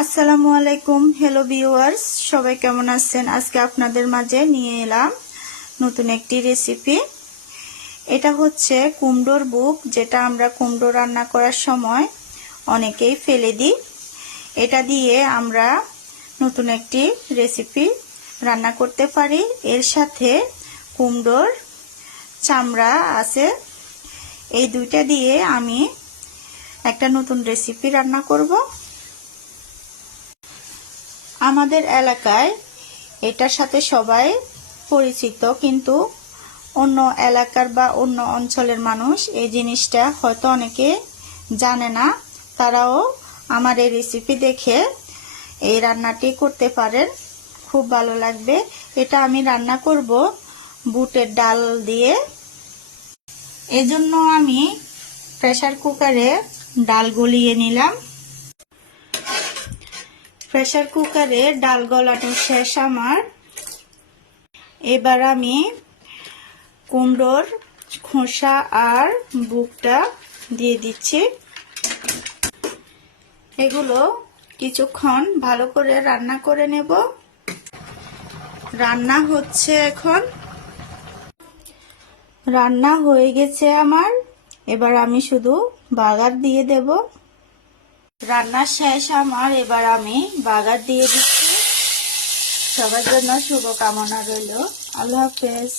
আসসালামু আলাইকুম। Hello viewers, সবাই কেমন আছেন? আজকে আপনাদের মাঝে নিয়ে এলাম নতুন একটি রেসিপি। এটা হচ্ছে কুমড়োর বুক, যেটা আমরা কুমড়ো রান্না করার সময় অনেকেই ফেলে দিই। এটা দিয়ে আমরা নতুন একটি রেসিপি রান্না করতে পারি। এর সাথে কুমড়োর চামড়া আছে, এই দুইটা দিয়ে আমি একটা নতুন রেসিপি রান্না করব। আমাদের এলাকায় এটার সাথে সবাই পরিচিত, কিন্তু অন্য এলাকার বা অন্য অঞ্চলের মানুষ এই জিনিসটা হয়তো অনেকে জানে না। তারাও আমার এই রেসিপি দেখে এই রান্নাটি করতে পারেন, খুব ভালো লাগবে। এটা আমি রান্না করব বুটের ডাল দিয়ে। এজন্য আমি প্রেসার কুকারে ডাল গলিয়ে নিলাম। প্রেসার কুকারে ডাল গলানো শেষ আমার। এবার আমি কুমড়োর খোসা আর বুকটা দিয়ে দিচ্ছি। এগুলো কিছুক্ষণ ভালো করে রান্না করে নেব। রান্না হচ্ছে এখন। রান্না হয়ে গেছে আমার। এবার আমি শুধু বাগার দিয়ে দেব। রান্না শেষ আমার। এবার আমি বাগার দিয়ে দিচ্ছি। সবার জন্য শুভকামনা রইল। আল্লাহ হাফেজ।